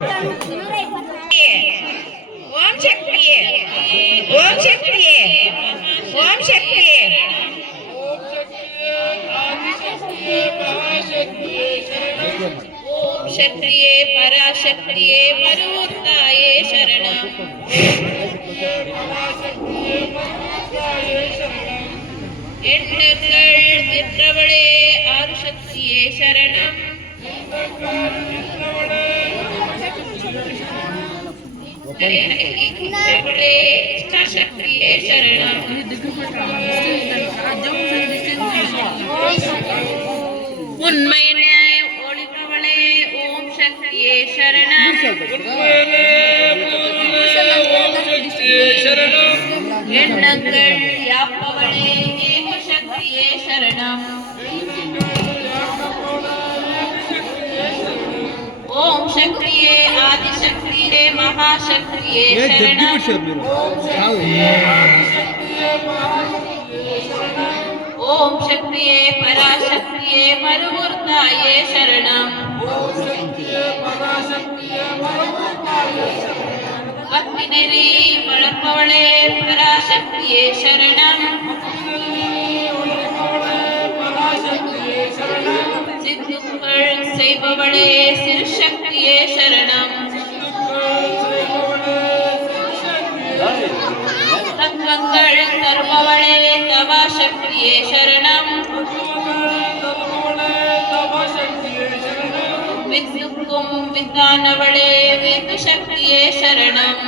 ஓம் சக்தியே ஓம் சக்தியே ஓம் சக்தியே ஓம் சக்தியே பராசக்தியே மருத்தாயே சரணம் எண்ணங்கள் நின்றவளே ஆதிசக்தியே சரணம் சக்தியே சரணம் உண்மை ஒளிபவளே ஓம் சக்தியே சரணம் எண்ணங்கள் யாப்பவளே ஏக சக்தியே சரணம் ஓம் சக்தியே ஆதிசக்தியே மகாசக்தியே சரணம் ஓம் சக்தியே பராசக்தியே மருமூர்த்தாயே சரணம் பக்தி நெறி வளர்ப்பவளே பராசக்தியே சரணம் சித்துக்கள் செய்பவளே சிறுசக்தியே சரணம் தங்கங்கள் தருபவளே தவாசக்தியே சரணம் வித்துக்கும் வித்தானவளே வித்து சக்தியே சரணம்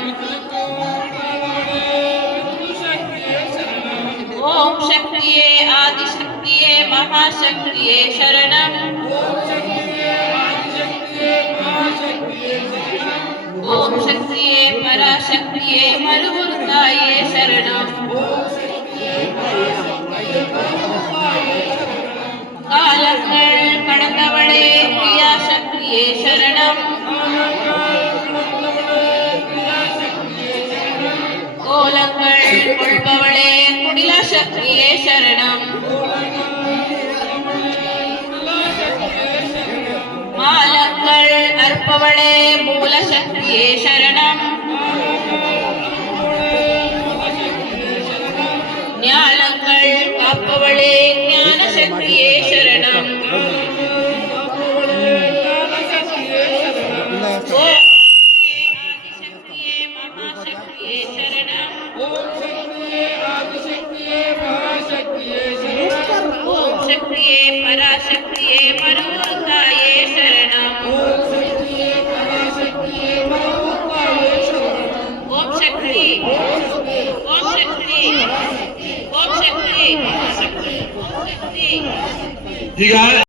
ஓம் சக்தியே ஆதிசக்தியே மகாசக்தியே சரணம் ஓம் சக்தியே பராசக்தியே மருமூர்த்தாயே சரணம் காலங்கள் கடந்தவளே கிரியாசக்தியே சரணம் கோலங்கள் கொள்பவளே குடிலாசக்தியே சரணம் மாலங்கள் அற்பவளே மூலசக்தியே சரணம் ஞானங்கள் காப்பவளே ஞான சக்தியே சரணம் ஆதிசக்தியே மகாசக்தியே சரணம் ஓம் சக்தியே பராசக்தியே மருமூர்த்தாயே சரணம் ஓம் சக்தி ஓம் சக்தி ஓம் சக்தி ஓம் சக்தி